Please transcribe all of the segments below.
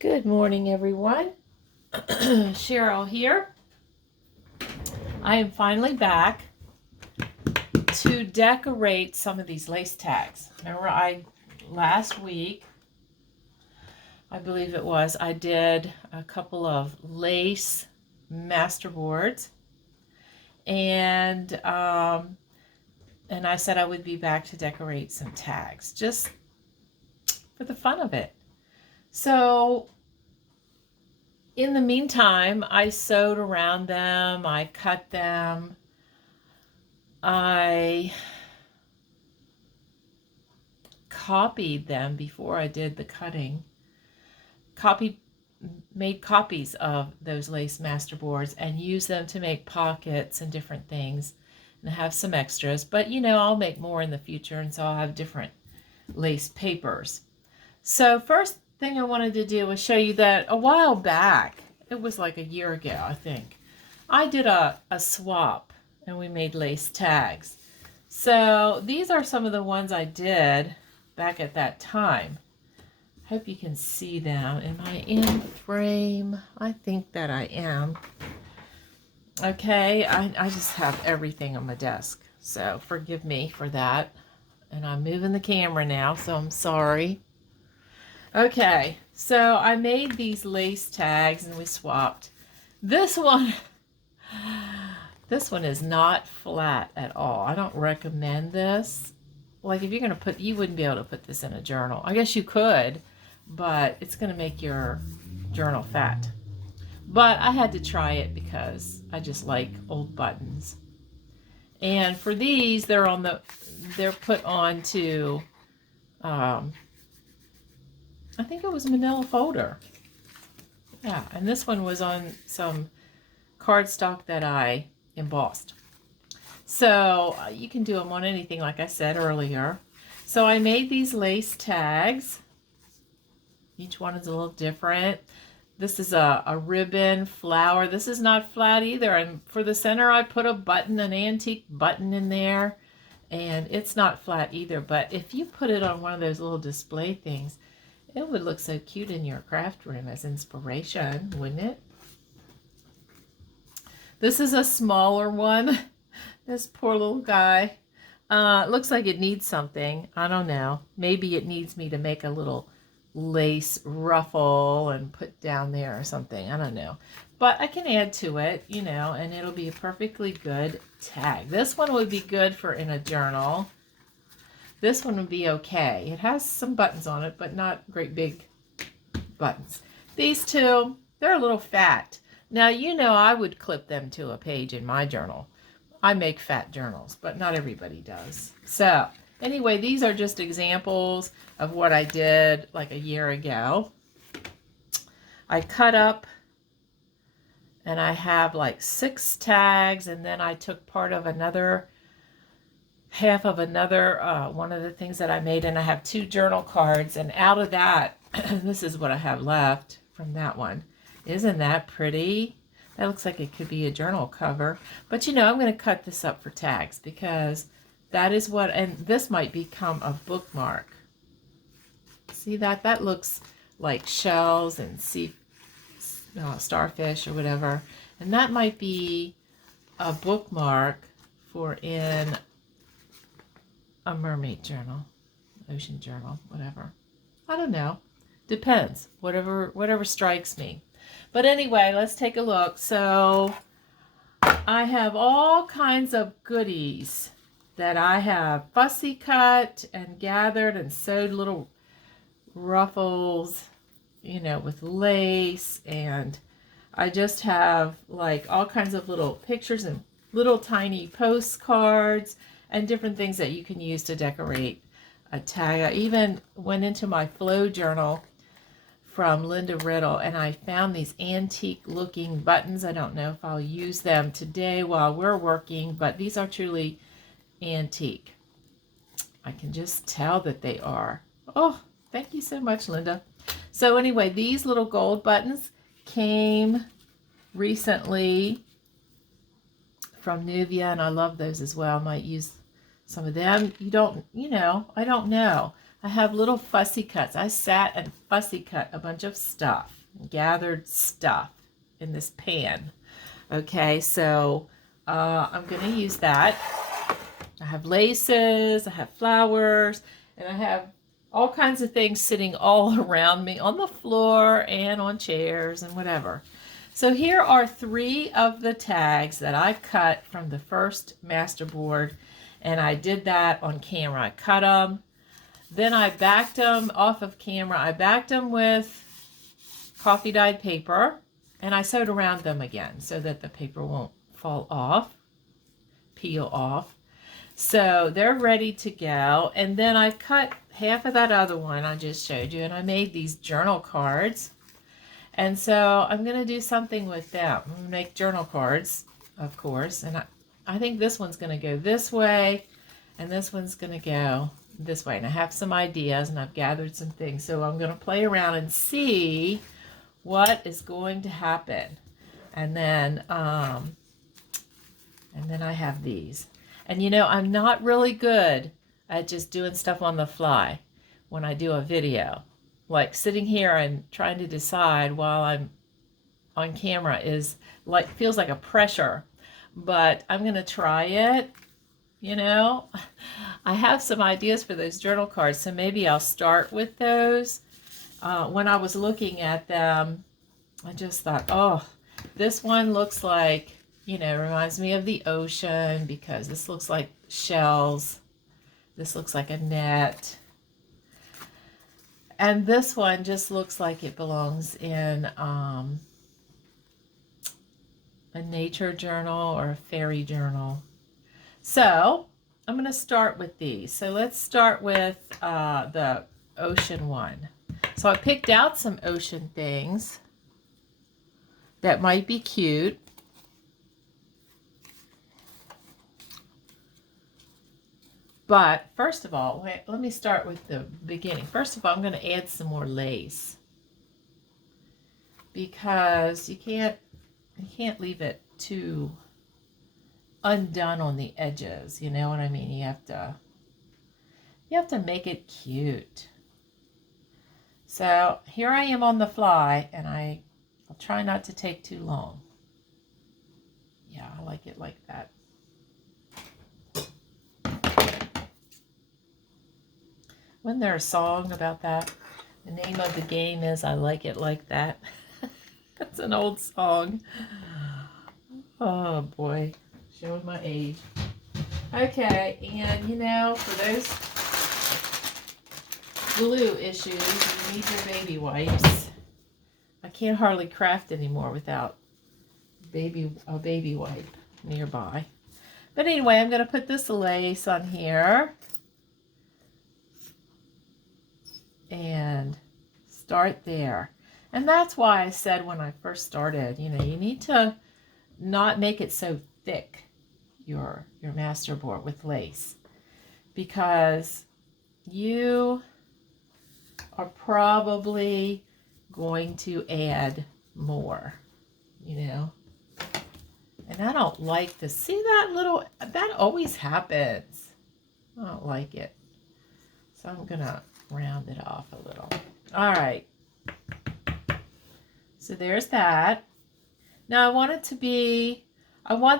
Good morning, everyone. Cheryl here. I am finally back to decorate some of these lace tags. Remember, last week, I believe it was, I did a couple of lace masterboards, and I said I would be back to decorate some tags, just for the fun of it. So in the meantime, I sewed around them, I cut them, I copied them before I did the cutting. Made copies of those lace masterboards and used them to make pockets and different things, and I have some extras, but I'll make more in the future, and so I'll have different lace papers. So first thing I wanted to do was show you that a while back, it was like a year ago I think, I did a swap and we made lace tags. So these are some of the ones I did back at that time. Hope you can see them. Am I in frame? I think that I am. Okay, I just have everything on my desk, so forgive me for that. And I'm moving the camera now, so I'm sorry. Okay, so I made these lace tags and we swapped. This one is not flat at all. I don't recommend this. Like, if you're going to put, you wouldn't be able to put this in a journal. I guess you could, but it's going to make your journal fat. But I had to try it because I just like old buttons. And for these, they're put onto, I think it was manila folder. Yeah, and this one was on some cardstock that I embossed. So you can do them on anything, like I said earlier. So I made these lace tags. Each one is a little different. This is a ribbon flower. This is not flat either. And for the center, I put a button, an antique button in there. And it's not flat either. But if you put it on one of those little display things, it would look so cute in your craft room as inspiration, wouldn't it? This is a smaller one. This poor little guy. It looks like it needs something. I don't know. Maybe it needs me to make a little lace ruffle and put down there or something. I don't know. But I can add to it, and it'll be a perfectly good tag. This one would be good for in a journal. This one would be okay. It has some buttons on it, but not great big buttons. These two, they're a little fat. Now, I would clip them to a page in my journal. I make fat journals, but not everybody does. So anyway, these are just examples of what I did like a year ago. I cut up, and I have like 6 tags, and then I took part of another, half of another, one of the things that I made, and I have 2 journal cards, and out of that, this is what I have left from that one. Isn't that pretty? That looks like it could be a journal cover. But I'm going to cut this up for tags because that is what, and this might become a bookmark. See that? That looks like shells and starfish or whatever. And that might be a bookmark for in a mermaid journal, ocean journal, whatever. I don't know. Depends. Whatever strikes me. But anyway, let's take a look. So I have all kinds of goodies that I have fussy cut and gathered and sewed little ruffles, with lace. And I just have like all kinds of little pictures and little tiny postcards and different things that you can use to decorate a tag. I even went into my flow journal from Linda Riddle, and I found these antique looking buttons. I don't know if I'll use them today while we're working, but these are truly antique. I can just tell that they are. Oh, thank you so much, Linda. So anyway, these little gold buttons came recently from Nuvia, and I love those as well. I might use some of them. I don't know. I have little fussy cuts. I sat and fussy cut a bunch of stuff, gathered stuff in this pan. Okay, so I'm going to use that. I have laces, I have flowers, and I have all kinds of things sitting all around me on the floor and on chairs and whatever. So here are 3 of the tags that I cut from the first masterboard, and I did that on camera. I cut them, then I backed them off of camera. I backed them with coffee dyed paper, and I sewed around them again so that the paper won't fall off, peel off. So they're ready to go. And then I cut half of that other one I just showed you, and I made these journal cards. And so I'm going to do something with them. I'm going to make journal cards, of course. And I think this one's going to go this way, and this one's going to go this way. And I have some ideas, and I've gathered some things. So I'm going to play around and see what is going to happen. And then I have these. And you know, I'm not really good at just doing stuff on the fly when I do a video. Like sitting here and trying to decide while I'm on camera is like, feels like a pressure, but I'm going to try it. You know, I have some ideas for those journal cards, so maybe I'll start with those. When I was looking at them, I just thought, oh, this one looks like, you know, reminds me of the ocean because this looks like shells. This looks like a net. And this one just looks like it belongs in a nature journal or a fairy journal. So I'm going to start with these. So let's start with the ocean one. So I picked out some ocean things that might be cute. But first of all, let me start with the beginning. First of all, I'm going to add some more lace because you can't leave it too undone on the edges. You know what I mean? You have to make it cute. So here I am on the fly, and I'll try not to take too long. Yeah, I like it like that. Wasn't there a song about that? The name of the game is I Like It Like That. That's an old song. Oh boy, showing my age. Okay, and you know, for those glue issues, you need your baby wipes. I can't hardly craft anymore without a baby wipe nearby. But anyway, I'm going to put this lace on here and start there. And that's why I said when I first started, you know, you need to not make it so thick, your masterboard with lace, because you are probably going to add more, you know. And I don't like to see that always happens. I don't like it. So I'm going to round it off a little. All right. So there's that. Now I want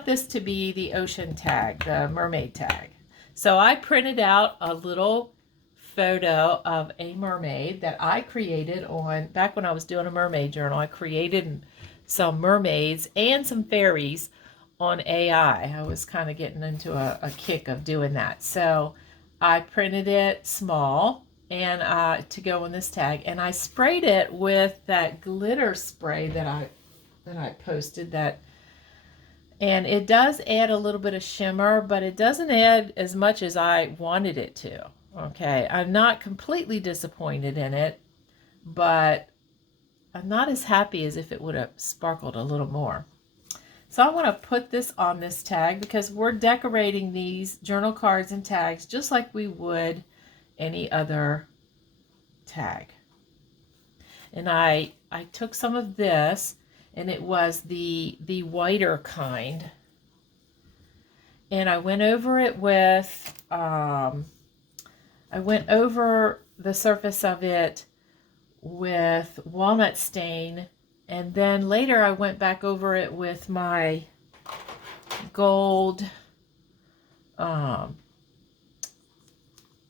this to be the ocean tag, the mermaid tag. So I printed out a little photo of a mermaid that I created back when I was doing a mermaid journal. I created some mermaids and some fairies on AI. I was kind of getting into a kick of doing that. So I printed it small and to go on this tag, and I sprayed it with that glitter spray that I posted, and it does add a little bit of shimmer, but it doesn't add as much as I wanted it to. Okay, I'm not completely disappointed in it, but I'm not as happy as if it would have sparkled a little more. So I want to put this on this tag because we're decorating these journal cards and tags just like we would any other tag. And I took some of this, and it was the whiter kind, and I went over it with the surface of it with walnut stain, and then later I went back over it with my gold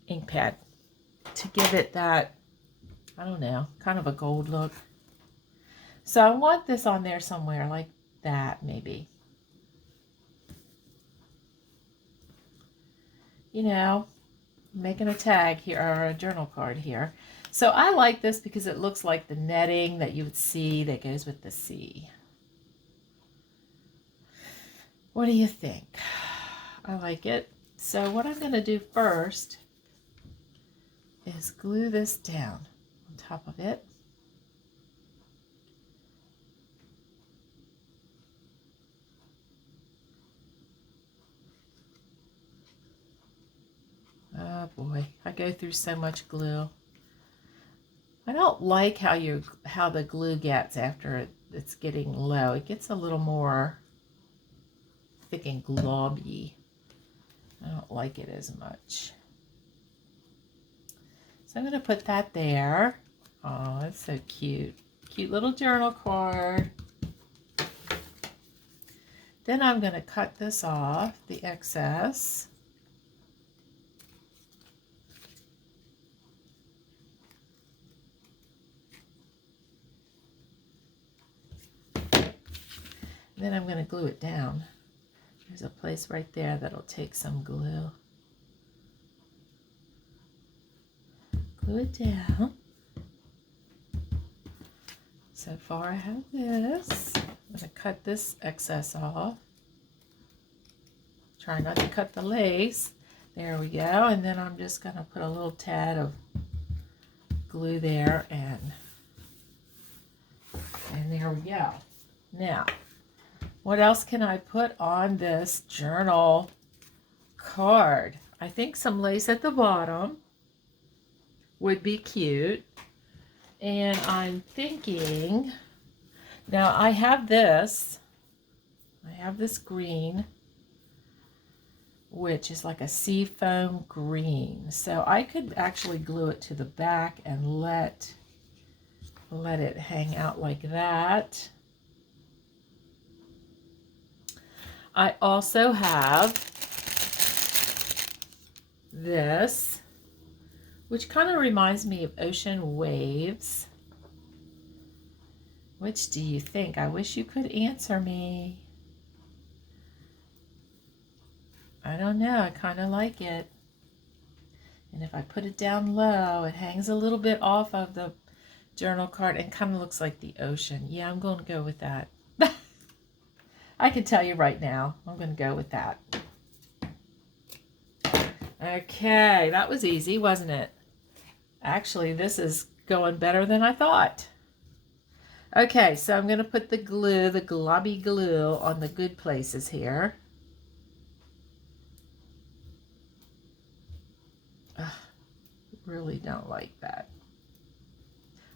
ink pad to give it that, I don't know, kind of a gold look. So I want this on there somewhere like that, maybe. You know, making a tag here, or a journal card here. So I like this because it looks like the netting that you would see that goes with the sea. What do you think? I like it. So what I'm going to do first is glue this down on top of it. Oh boy, I go through so much glue. I don't like how the glue gets after it's getting low. It gets a little more thick and globby. I don't like it as much. So I'm going to put that there. Oh, that's so cute. Cute little journal card. Then I'm going to cut this off, the excess. Then I'm going to glue it down. There's a place right there that'll take some glue. Glue it down. So far I have this. I'm going to cut this excess off. Try not to cut the lace. There we go. And then I'm just going to put a little tad of glue there, and there we go. Now, what else can I put on this journal card? I think some lace at the bottom would be cute. And I'm thinking, now I have this green, which is like a seafoam green. So I could actually glue it to the back and let it hang out like that. I also have this, which kind of reminds me of ocean waves. Which do you think? I wish you could answer me. I don't know, I kind of like it. And if I put it down low, it hangs a little bit off of the journal card and kind of looks like the ocean. Yeah, I'm going to go with that. I can tell you right now, I'm going to go with that. Okay, that was easy, wasn't it? Actually, this is going better than I thought. Okay, so I'm going to put the glue, the globby glue, on the good places here. Ugh, really don't like that.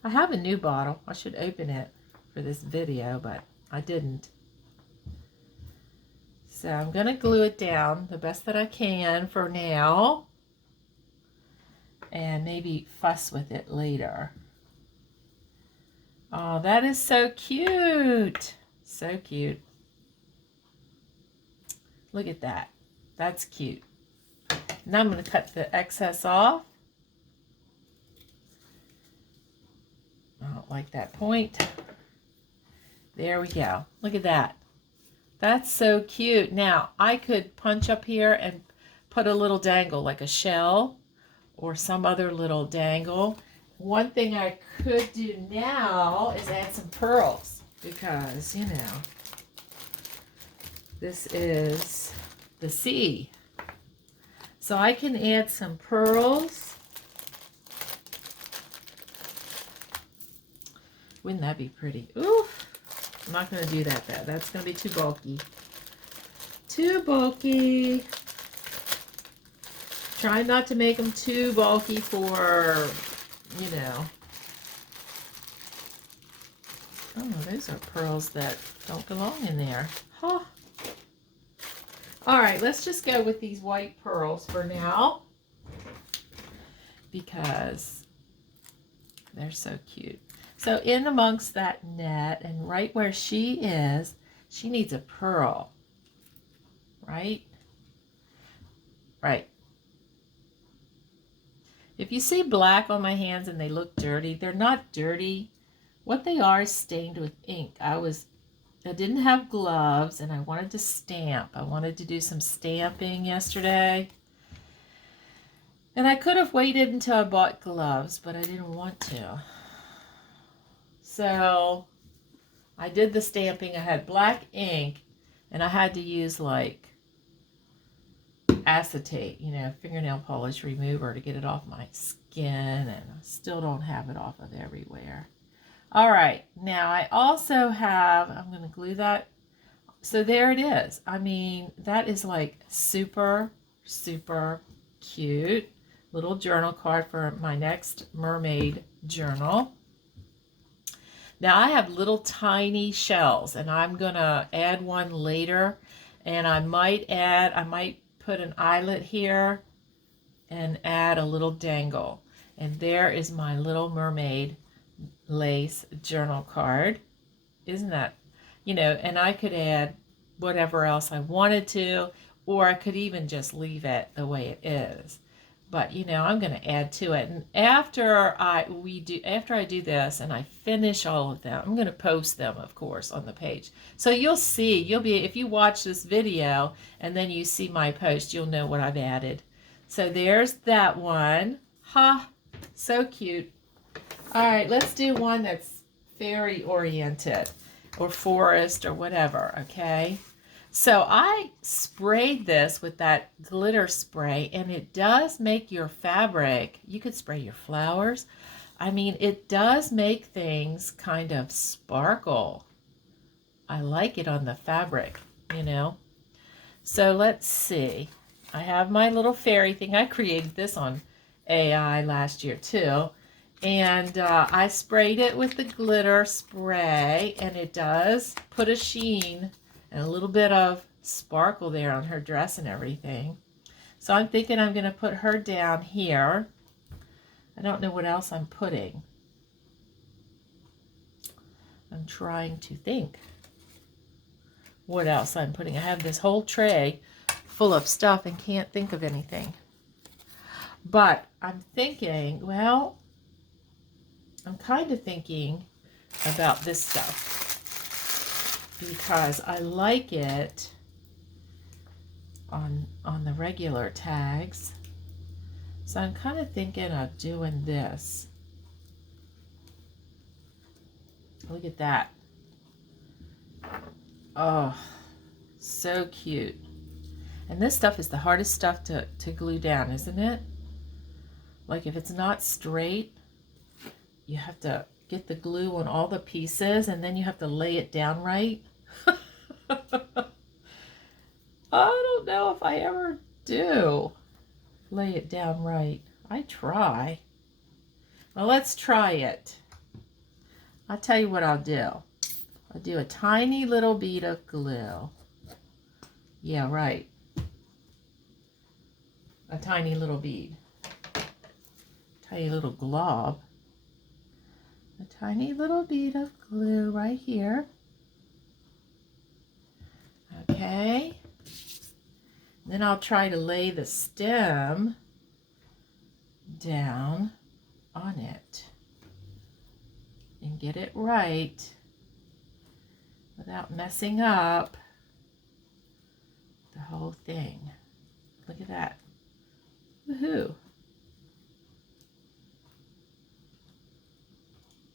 I have a new bottle. I should open it for this video, but I didn't. So I'm going to glue it down the best that I can for now, and maybe fuss with it later. Oh, that is so cute. So cute. Look at that. That's cute. Now I'm going to cut the excess off. I don't like that point. There we go. Look at that. That's so cute. Now, I could punch up here and put a little dangle, like a shell or some other little dangle. One thing I could do now is add some pearls because, you know, this is the sea. So I can add some pearls. Wouldn't that be pretty? Ooh. I'm not going to do that though. That's going to be too bulky. Too bulky. Try not to make them too bulky for, you know. Oh, those are pearls that don't belong in there. Huh. All right, let's just go with these white pearls for now, because They're so cute. So in amongst that net and right where she is, she needs a pearl, right? Right. If you see black on my hands and they look dirty, they're not dirty. What they are is stained with ink. I didn't have gloves and I wanted to stamp. I wanted to do some stamping yesterday. And I could have waited until I bought gloves, but I didn't want to. So I did the stamping. I had black ink and I had to use like acetate, you know, fingernail polish remover to get it off my skin, and I still don't have it off of everywhere. All right, now I also have, I'm going to glue that. So there it is. I mean, that is like super, super cute. Little journal card for my next mermaid journal. Now I have little tiny shells, and I'm going to add one later, and I might put an eyelet here and add a little dangle. And there is my Little Mermaid lace journal card. Isn't that, you know, and I could add whatever else I wanted to, or I could even just leave it the way it is. But, you know, I'm going to add to it. And after I do this and I finish all of them, I'm going to post them, of course, on the page. So you'll see, if you watch this video and then you see my post, you'll know what I've added. So there's that one. Ha, so cute. All right, let's do one that's fairy oriented or forest or whatever, okay? So I sprayed this with that glitter spray, and it does make your fabric, you could spray your flowers. I mean, it does make things kind of sparkle. I like it on the fabric, you know. So let's see. I have my little fairy thing. I created this on AI last year too. And I sprayed it with the glitter spray, and it does put a sheen and a little bit of sparkle there on her dress and everything. So I'm thinking I'm going to put her down here. I don't know what else I'm putting. I'm trying to think what else I'm putting. I have this whole tray full of stuff and can't think of anything. But I'm thinking, well, I'm kind of thinking about this stuff, because I like it on the regular tags. So I'm kind of thinking of doing this. Look at that. Oh, so cute. And this stuff is the hardest stuff to glue down, isn't it? Like if it's not straight, you have to get the glue on all the pieces and then you have to lay it down right. I don't know if I ever do lay it down right. I try. Well, let's try it. I'll tell you what I'll do. I'll do a tiny little bead of glue. Yeah, right. A tiny little bead. Tiny little glob. A tiny little bead of glue right here. Okay. Then I'll try to lay the stem down on it and get it right without messing up the whole thing. Look at that. Woohoo.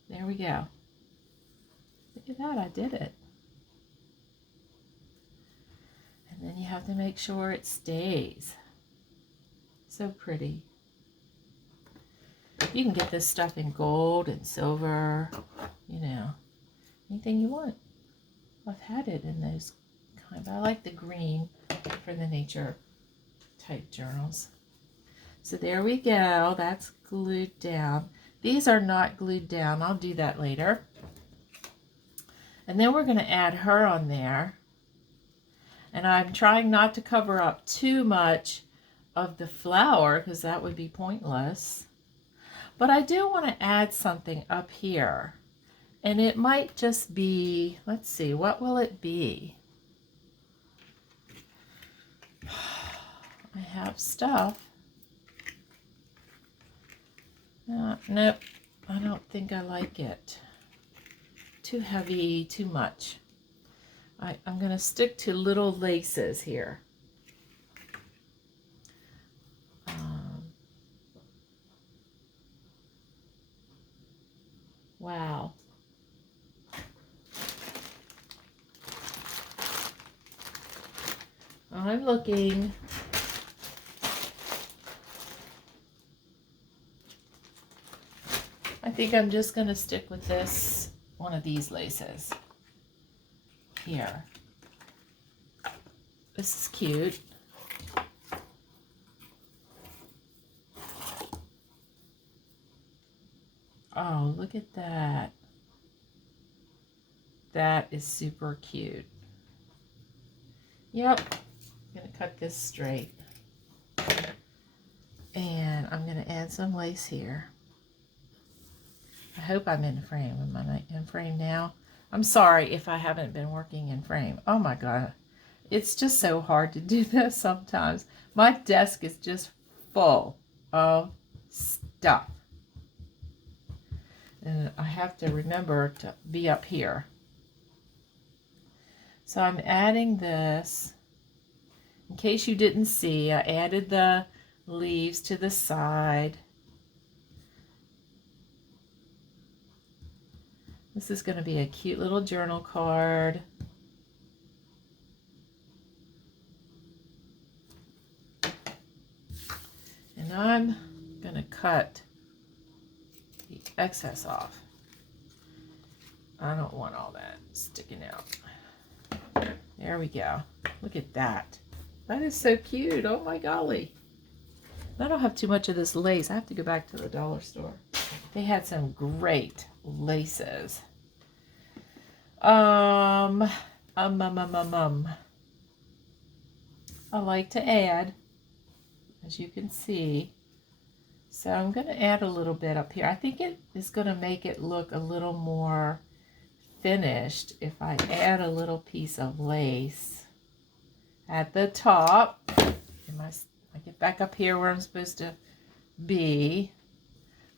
There we go. Look at that, I did it. And then you have to make sure it stays. So pretty. You can get this stuff in gold and silver, you know, anything you want. I've had it in those kind, but I like the green for the nature type journals. So there we go. That's glued down. These are not glued down. I'll do that later. And then we're going to add her on there. And I'm trying not to cover up too much of the flower because that would be pointless. But I do want to add something up here. And it might just be, let's see, what will it be? I have stuff. Nope, I don't think I like it. Too heavy, too much. I'm going to stick to little laces here. Wow. I'm looking. I think I'm just going to stick with this, one of these laces here. This is cute. Oh, look at that. That is super cute. Yep, I'm going to cut this straight. And I'm going to add some lace here. I hope I'm in frame. Am I in frame now? I'm sorry if I haven't been working in frame. Oh my God. It's just so hard to do this sometimes. My desk is just full of stuff. And I have to remember to be up here. So I'm adding this. In case you didn't see, I added the leaves to the side. This is going to be a cute little journal card. And I'm going to cut the excess off. I don't want all that sticking out. There we go. Look at that. That is so cute. Oh my golly. I don't have too much of this lace. I have to go back to the dollar store. They had some great laces. I like to add, as you can see. So I'm going to add a little bit up here. I think it is going to make it look a little more finished if I add a little piece of lace at the top. I get back up here where I'm supposed to be.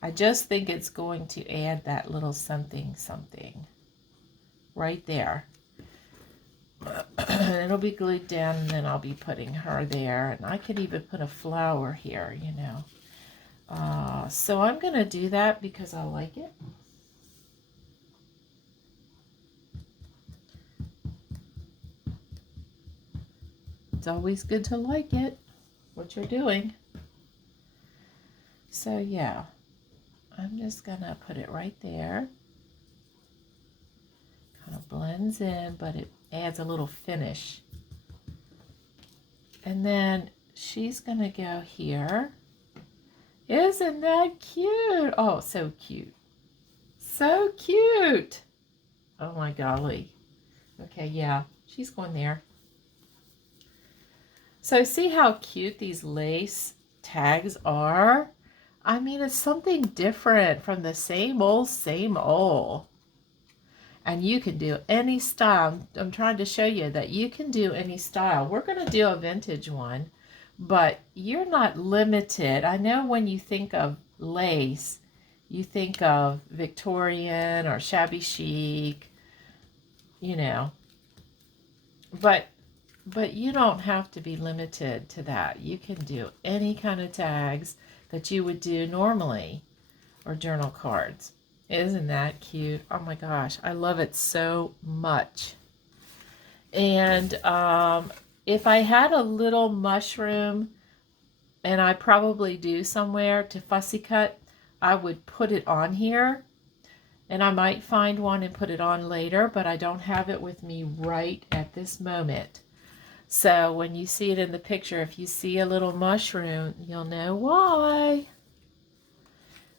I just think it's going to add that little something something right there. It'll be glued down, and then I'll be putting her there, and I could even put a flower here, you know. So I'm going to do that because I like it. It's always good to like it, what you're doing. So yeah, I'm just going to put it right there. Kind of blends in, but it adds a little finish. And then she's going to go here. Isn't that cute? Oh, so cute. So cute. Oh my golly. Okay, yeah, she's going there. So see how cute these lace tags are? I mean, it's something different from the same old, same old. And you can do any style. I'm trying to show you that you can do any style. We're going to do a vintage one, but you're not limited. I know when you think of lace, you think of Victorian or shabby chic, you know. But you don't have to be limited to that. You can do any kind of tags that you would do normally, or journal cards. Isn't that cute? Oh my gosh, I love it so much. And if I had a little mushroom, and I probably do somewhere, to fussy cut, I would put it on here. And I might find one and put it on later, but I don't have it with me right at this moment. So when you see it in the picture, if you see a little mushroom, you'll know why.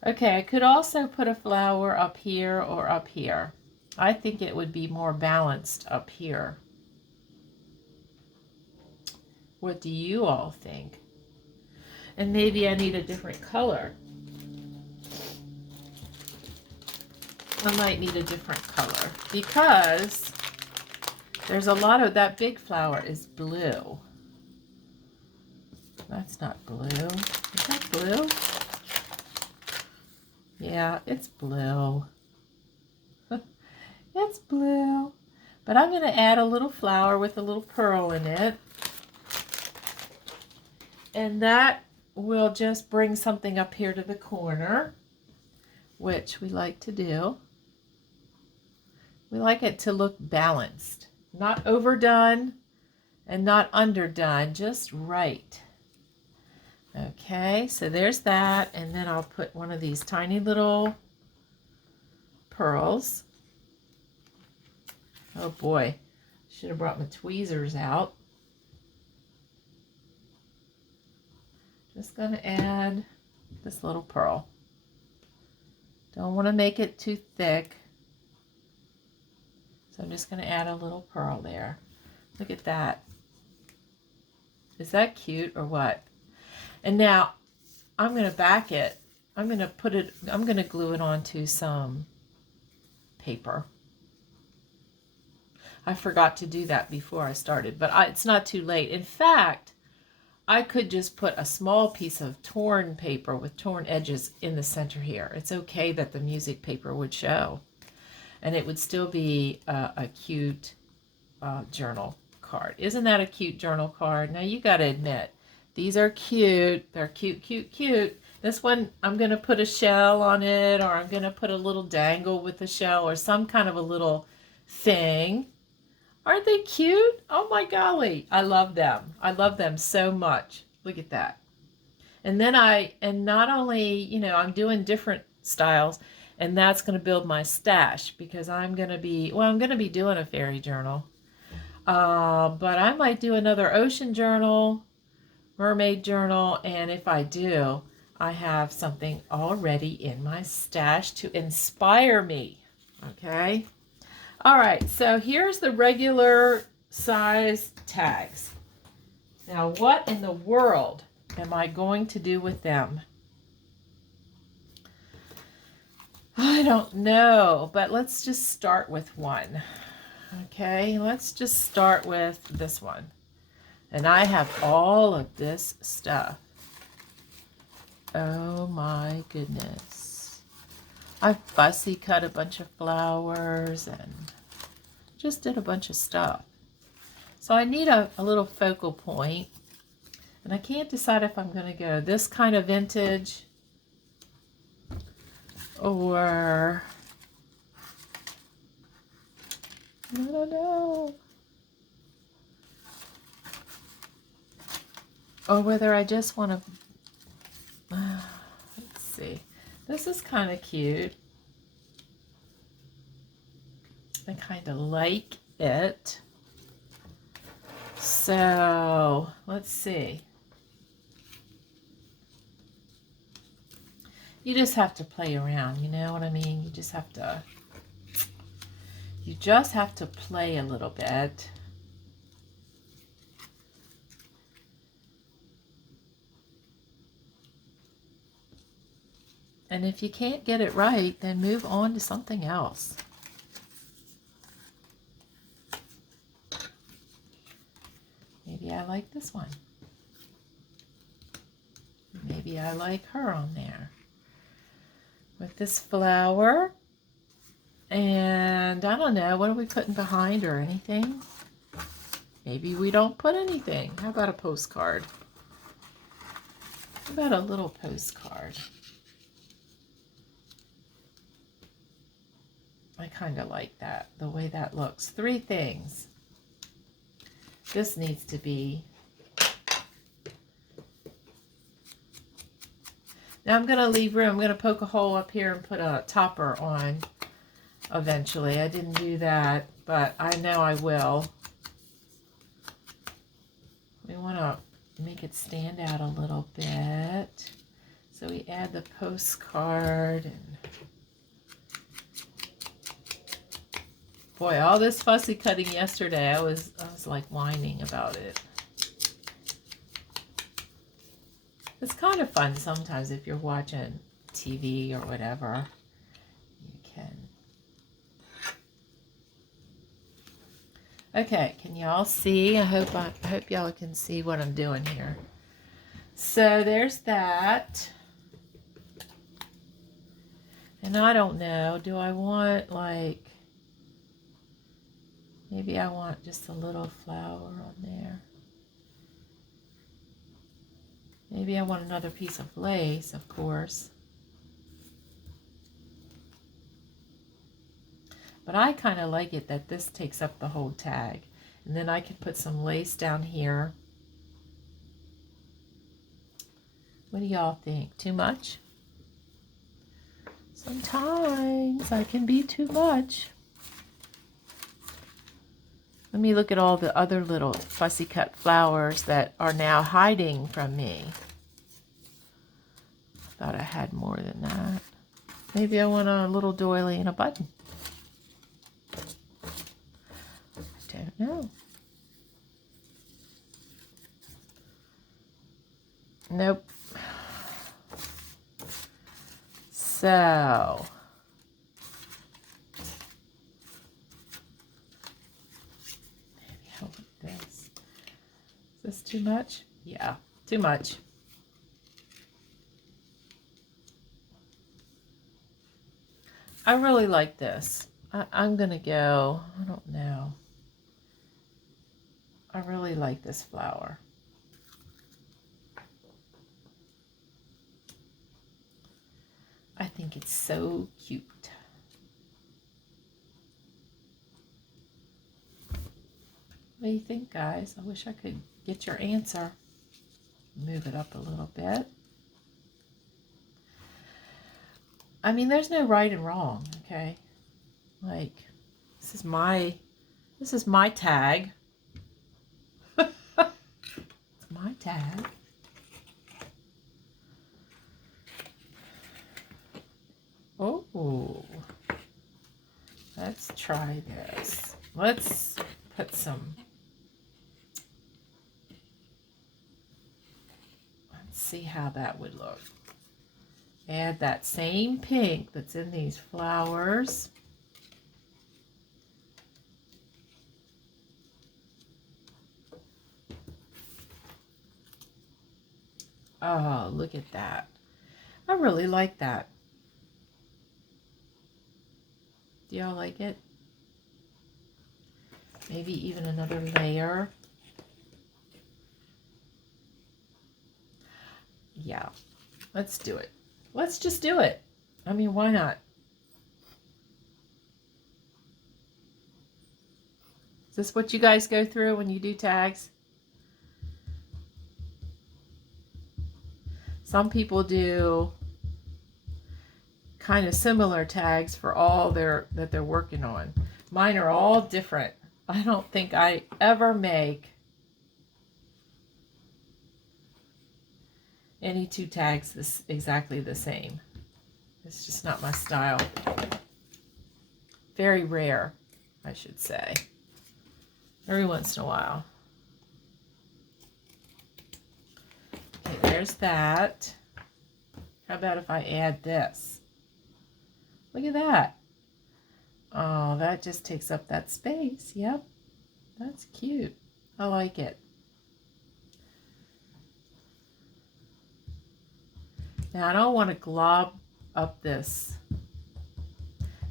Okay, I could also put a flower up here or up here. I think it would be more balanced up here. What do you all think? And maybe I need a different color. I might need a different color because there's a lot of that big flower is blue. That's not blue. Is that blue? Yeah, it's blue. It's blue. But I'm going to add a little flower with a little pearl in it. And that will just bring something up here to the corner, which we like to do. We like it to look balanced, not overdone and not underdone, just right. Okay, so there's that, and then I'll put one of these tiny little pearls. Oh boy, should have brought my tweezers out. Just going to add this little pearl. Don't want to make it too thick. So I'm just going to add a little pearl there. Look at that. Is that cute or what? And now I'm going to back it. I'm going to glue it onto some paper. I forgot to do that before I started, but it's not too late. In fact, I could just put a small piece of torn paper with torn edges in the center here. It's okay that the music paper would show. And it would still be a cute journal card. Isn't that a cute journal card? Now you got to admit, these are cute. They're cute, cute, cute. This one, I'm going to put a shell on it, or I'm going to put a little dangle with the shell, or some kind of a little thing. Aren't they cute? Oh my golly. I love them. I love them so much. Look at that. And then not only, you know, I'm doing different styles, and that's going to build my stash because I'm going to be doing a fairy journal. But I might do another ocean journal, mermaid journal, and if I do, I have something already in my stash to inspire me. Okay? All right, so here's the regular size tags. Now, what in the world am I going to do with them? I don't know, but let's just start with one. Okay, let's just start with this one. And I have all of this stuff. Oh my goodness. I fussy cut a bunch of flowers and just did a bunch of stuff. So I need a little focal point, and I can't decide if I'm going to go this kind of vintage or I don't know. Or whether I just want to, let's see. This is kind of cute. I kind of like it. So, let's see. You just have to play around, you know what I mean? You just have to play a little bit. And if you can't get it right, then move on to something else. Maybe I like this one. Maybe I like her on there. With this flower. And I don't know, what are we putting behind or anything? Maybe we don't put anything. How about a postcard? How about a little postcard? I kind of like that, the way that looks. 3 things. This needs to be. Now I'm going to leave room. I'm going to poke a hole up here and put a topper on eventually. I didn't do that, but I know I will. We want to make it stand out a little bit. So we add the postcard and boy, all this fussy cutting yesterday, I was like whining about it. It's kind of fun sometimes if you're watching TV or whatever. You can Okay, can y'all see? I hope y'all can see what I'm doing here. So there's that. And I don't know, do I want like, maybe I want just a little flower on there. Maybe I want another piece of lace, of course. But I kind of like it that this takes up the whole tag. And then I could put some lace down here. What do y'all think? Too much? Sometimes I can be too much. Let me look at all the other little fussy cut flowers that are now hiding from me. I thought I had more than that. Maybe I want a little doily and a button. I don't know. Nope. So, maybe I'll put this. Is this too much? Yeah, too much. I really like this. I'm gonna go, I don't know. I really like this flower. I think it's so cute. What do you think, guys? I wish I could get your answer. Move it up a little bit. I mean, there's no right and wrong, okay? Like, this is my tag. It's my tag. Oh, let's try this. Let's put some, let's see how that would look. Add that same pink that's in these flowers. Oh, look at that. I really like that. Do y'all like it? Maybe even another layer. Yeah, let's do it. Let's just do it. I mean, why not? Is this what you guys go through when you do tags? Some people do kind of similar tags for all that they're working on. Mine are all different. I don't think I ever make any two tags this exactly the same. It's just not my style. Very rare, I should say. Every once in a while. Okay, there's that. How about if I add this? Look at that. Oh, that just takes up that space. Yep. That's cute. I like it. Now, I don't want to glob up this.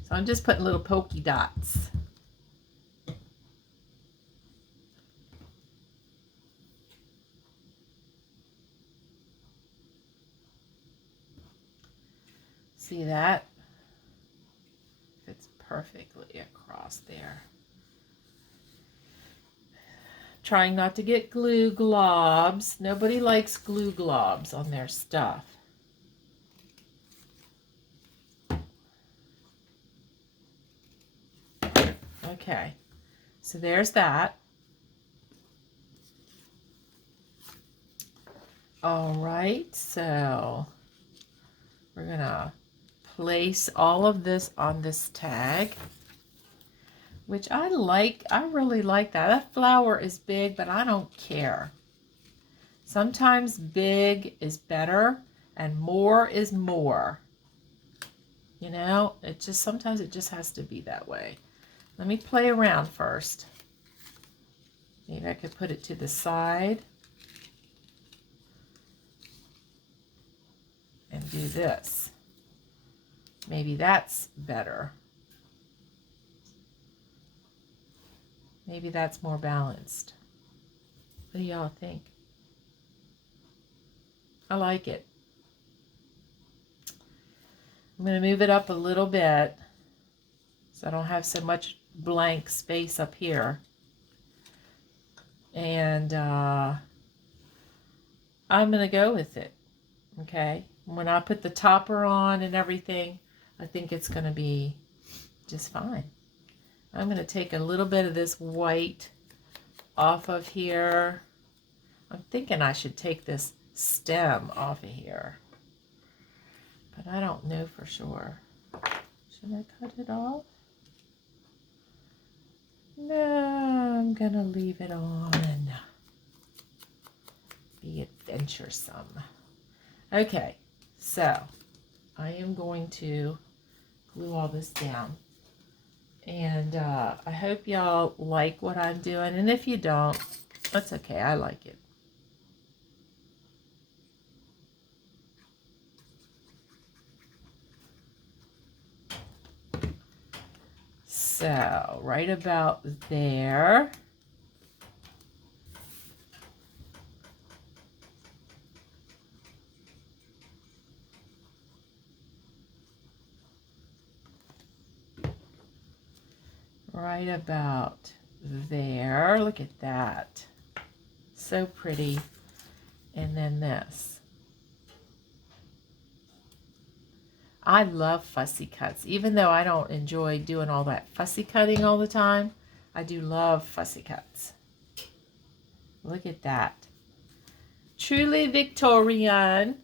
So I'm just putting little pokey dots. See that? Fits perfectly across there. Trying not to get glue globs. Nobody likes glue globs on their stuff. Okay, so there's that. All right, so we're gonna place all of this on this tag, which I like. I really like that. That flower is big, but I don't care. Sometimes big is better and more is more. You know, sometimes it just has to be that way. Let me play around first. Maybe I could put it to the side and do this. Maybe that's better. Maybe that's more balanced. What do y'all think? I like it. I'm going to move it up a little bit so I don't have so much blank space up here. And I'm going to go with it. Okay? When I put the topper on and everything, I think it's going to be just fine. I'm going to take a little bit of this white off of here. I'm thinking I should take this stem off of here, but I don't know for sure. Should I cut it off? No, I'm going to leave it on and be adventuresome. Okay, so I am going to glue all this down. And I hope y'all like what I'm doing. And if you don't, that's okay. I like it. So, right about there. Right about there. Look at that. So pretty. And then this. I love fussy cuts. Even though I don't enjoy doing all that fussy cutting all the time, I do love fussy cuts. Look at that. Truly Victorian.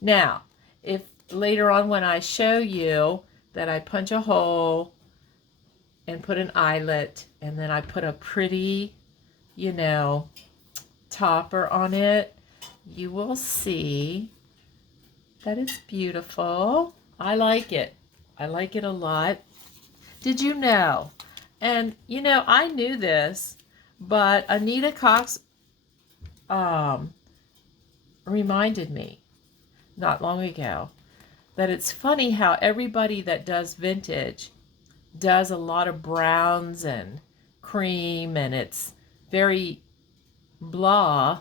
Now, if later on when I show you that I punch a hole and put an eyelet and then I put a pretty, you know, topper on it, you will see that it's beautiful. I like it. I like it a lot. Did you know? And, you know, I knew this, but Anita Cox reminded me not long ago that it's funny how everybody that does vintage does a lot of browns and cream, and it's very blah,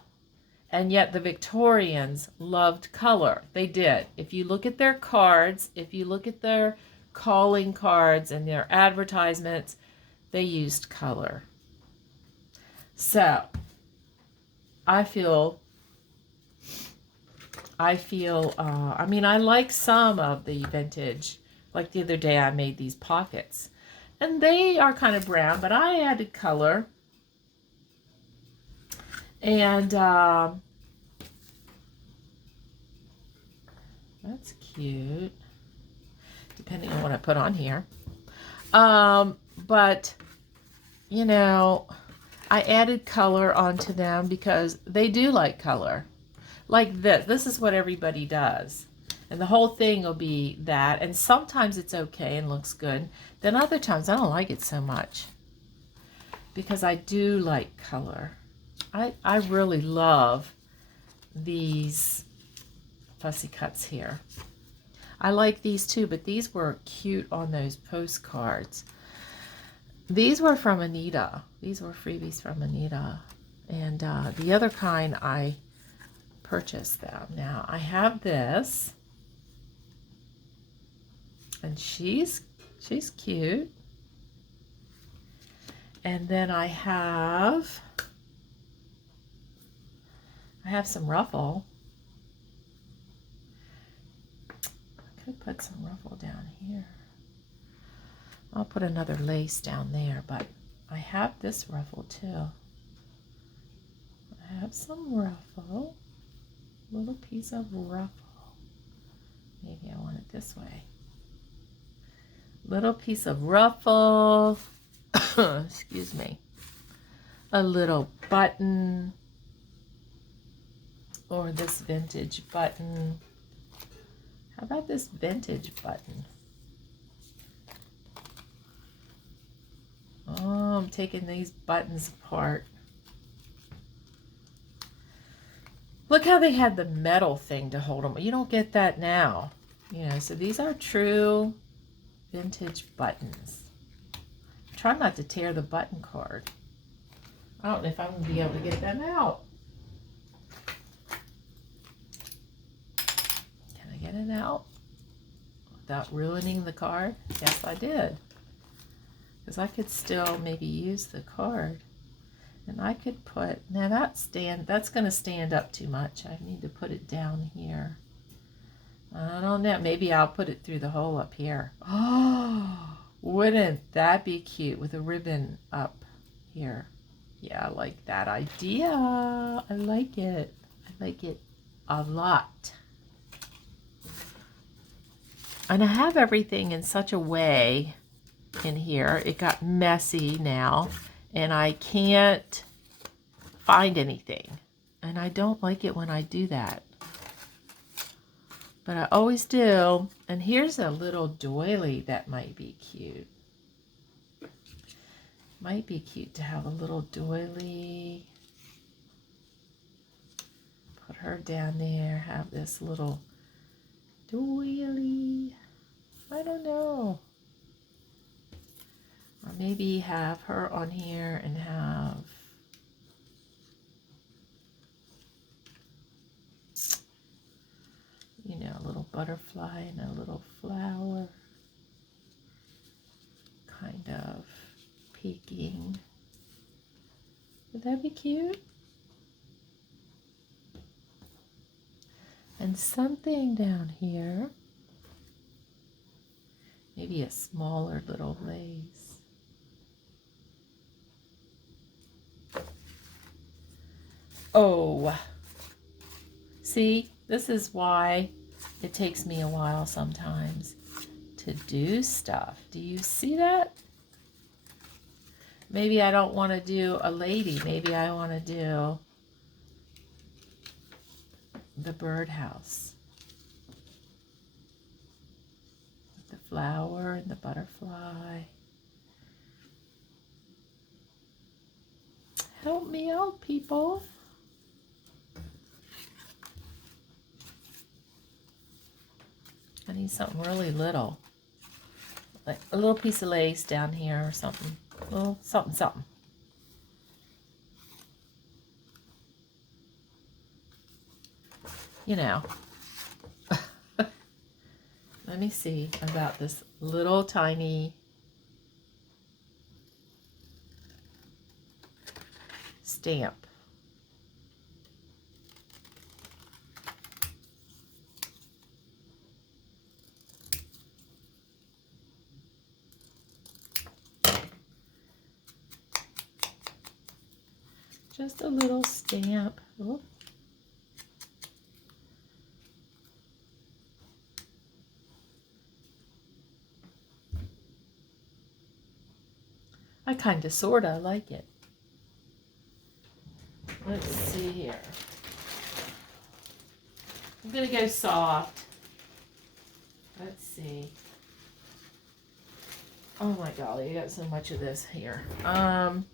and yet the Victorians loved color. They did. If you look at their cards, if you look at their calling cards and their advertisements, they used color. So I feel, I mean, I like some of the vintage. Like the other day I made these pockets. And they are kind of brown, but I added color. And that's cute. Depending on what I put on here. But, you know, I added color onto them because they do like color. Like this. This is what everybody does. And the whole thing will be that. And sometimes it's okay and looks good. Then other times I don't like it so much. Because I do like color. I really love these fussy cuts here. I like these too, but these were cute on those postcards. These were from Anita. These were freebies from Anita. And the other kind, I purchased them. Now, I have this. And she's cute. And then I have some ruffle. I could put some ruffle down here. I'll put another lace down there, but I have this ruffle too. I have some ruffle. Little piece of ruffle. Maybe I want it this way. Little piece of ruffle. Excuse me. A little button. Or this vintage button. How about this vintage button? Oh, I'm taking these buttons apart. Look how they had the metal thing to hold them. You don't get that now. You know, so these are true vintage buttons. Try not to tear the button card. I don't know if I'm going to be able to get them out. Can I get it out without ruining the card? Yes, I did. Because I could still maybe use the card. And I could put, now that's going to stand up too much. I need to put it down here. I don't know. Maybe I'll put it through the hole up here. Oh, wouldn't that be cute with a ribbon up here? Yeah, I like that idea. I like it. I like it a lot. And I have everything in such a way in here. It got messy now. And I can't find anything. And I don't like it when I do that. But I always do. And here's a little doily that might be cute. Might be cute to have a little doily. Put her down there. Have this little doily. I don't know. Or maybe have her on here and have, you know, a little butterfly and a little flower. Kind of peeking. Would that be cute? And something down here. Maybe a smaller little lace. Oh, see, this is why it takes me a while sometimes to do stuff. Do you see that? Maybe I don't want to do a lady. Maybe I want to do the birdhouse. The flower and the butterfly. Help me out, people. I need something really little. Like a little piece of lace down here or something. A little something, something. You know. Let me see about this little tiny stamp. Just a little stamp. Oop. I kind of, sort of like it. Let's see here. I'm going to go soft. Let's see. Oh my golly, I got so much of this here. I'm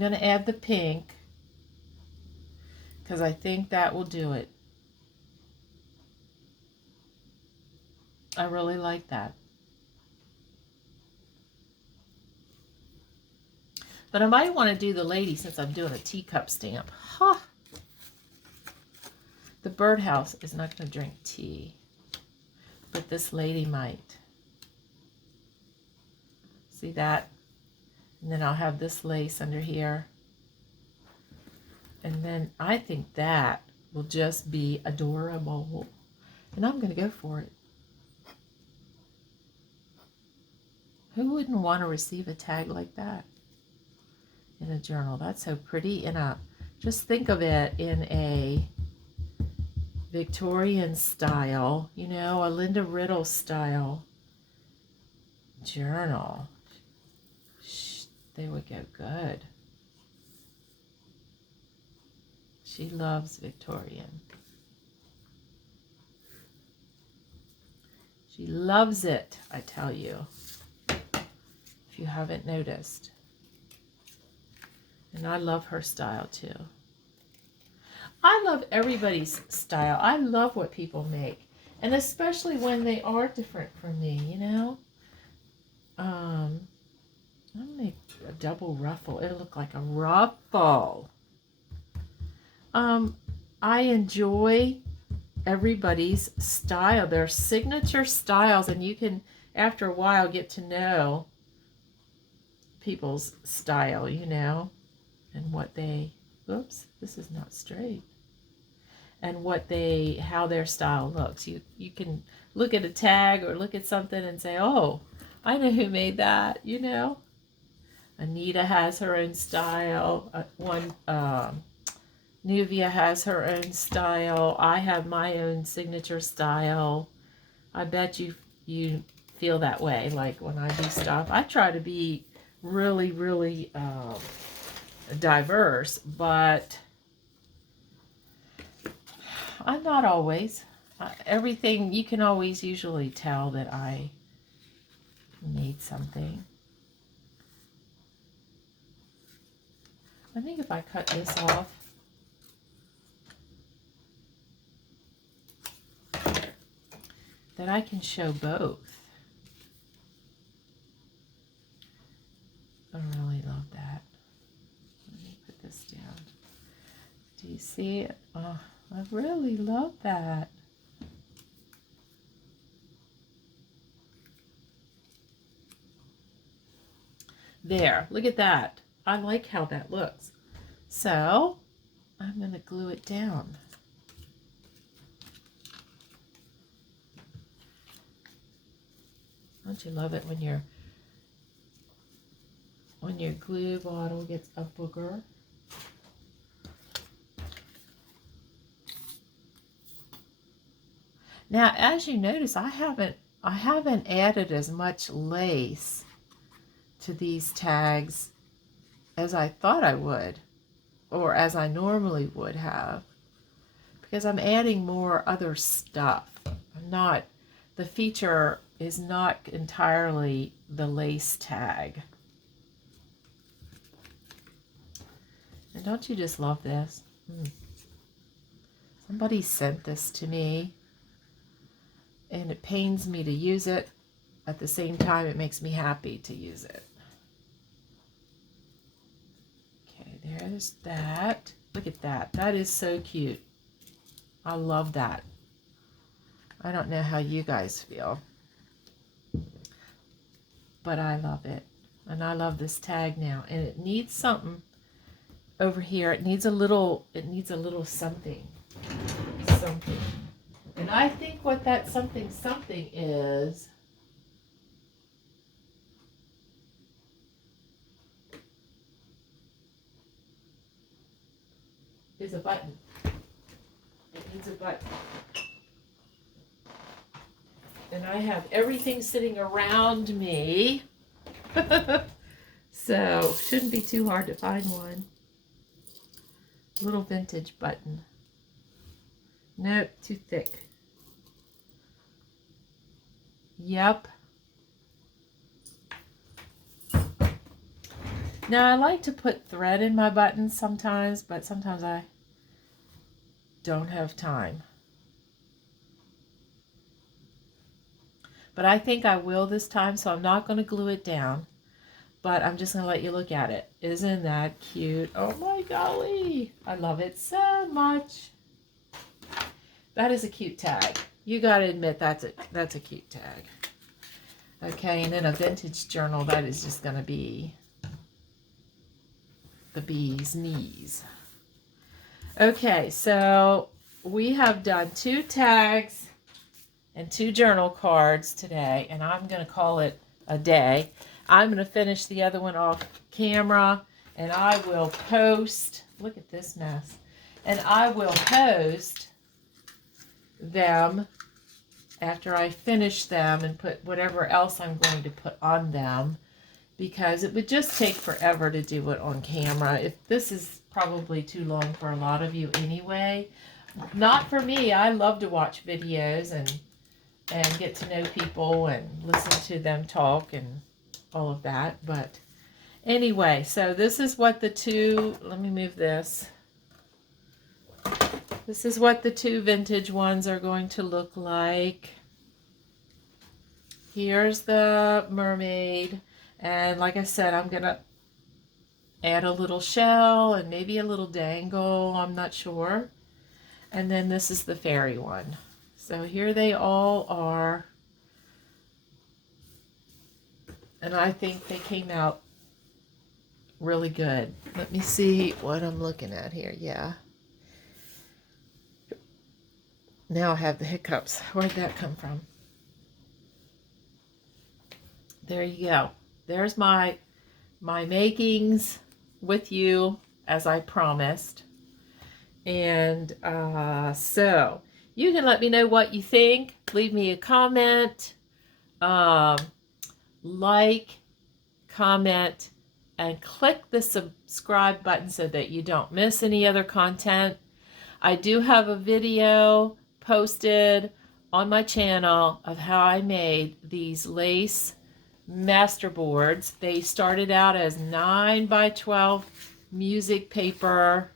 going to add the pink because I think that will do it. I really like that. But I might want to do the lady since I'm doing a teacup stamp. Huh. The birdhouse is not going to drink tea, but this lady might. See that? And then I'll have this lace under here. And then I think that will just be adorable. And I'm going to go for it. Who wouldn't want to receive a tag like that in a journal? That's so pretty. In a, just think of it in a Victorian style, you know, a Linda Riddle style journal. They would go good. She loves Victorian. She loves it, I tell you, if you haven't noticed. And I love her style too. I love everybody's style. I love what people make. And especially when they are different from me, you know. I'll make a double ruffle. It'll look like a ruffle. I enjoy everybody's style, their signature styles, and you can, after a while, get to know people's style, you know, and what they, oops, this is not straight, and what they, how their style looks. You can look at a tag or look at something and say, oh, I know who made that, you know. Anita has her own style. Nuvia has her own style. I have my own signature style. I bet you feel that way. Like when I do stuff, I try to be really, really diverse, but I'm not always. Everything, you can always usually tell that I need something. I think if I cut this off, that I can show both. I really love that. Let me put this down. Do you see it? Oh, I really love that. There, look at that. I like how that looks. So, I'm going to glue it down. Don't you love it when your glue bottle gets a booger? Now, as you notice, I haven't added as much lace to these tags as I thought I would, or as I normally would have, because I'm adding more other stuff. The feature is not entirely the lace tag. And don't you just love this? Somebody sent this to me, and it pains me to use it. At the same time, it makes me happy to use it. Okay, there's that. Look at that. That is so cute. I love that. I don't know how you guys feel, but I love it. And I love this tag now. And it needs something over here. It needs a little something. Something. And I think what that something is a button. It needs a button. And I have everything sitting around me. So, shouldn't be too hard to find one. Little vintage button. Nope, too thick. Yep. Now, I like to put thread in my buttons sometimes, but sometimes I don't have time. But I think I will this time, so I'm not going to glue it down. But I'm just going to let you look at it. Isn't that cute? Oh my golly. I love it so much. That is a cute tag. You got to admit that's a cute tag. Okay, and in a vintage journal, that is just going to be the bee's knees. Okay, so we have done 2 tags and 2 journal cards today, and I'm going to call it a day. I'm going to finish the other one off camera, and I will post, look at this mess, and I will post them after I finish them and put whatever else I'm going to put on them, because it would just take forever to do it on camera. If this is probably too long for a lot of you anyway. Not for me. I love to watch videos and get to know people and listen to them talk and all of that. But Anyway, so this is what the two, let me move this. This is what the two vintage ones are going to look like. Here's the mermaid. And like I said, I'm going to add a little shell and maybe a little dangle. I'm not sure. And then this is the fairy one. So here they all are. And I think they came out really good. Let me see what I'm looking at here. Yeah. Now I have the hiccups. Where'd that come from? There you go. There's my makings with you as I promised. And so you can let me know what you think. Leave me a comment, like, comment, and click the subscribe button so that you don't miss any other content. I do have a video posted on my channel of how I made these lace masterboards. They started out as 9x12 music paper.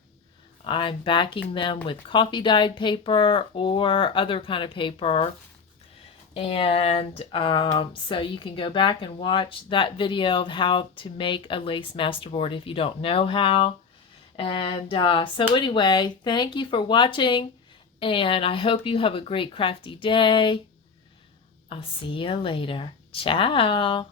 I'm backing them with coffee dyed paper or other kind of paper. And so you can go back and watch that video of how to make a lace masterboard if you don't know how. And so anyway, thank you for watching, and I hope you have a great crafty day. I'll see you later. Ciao.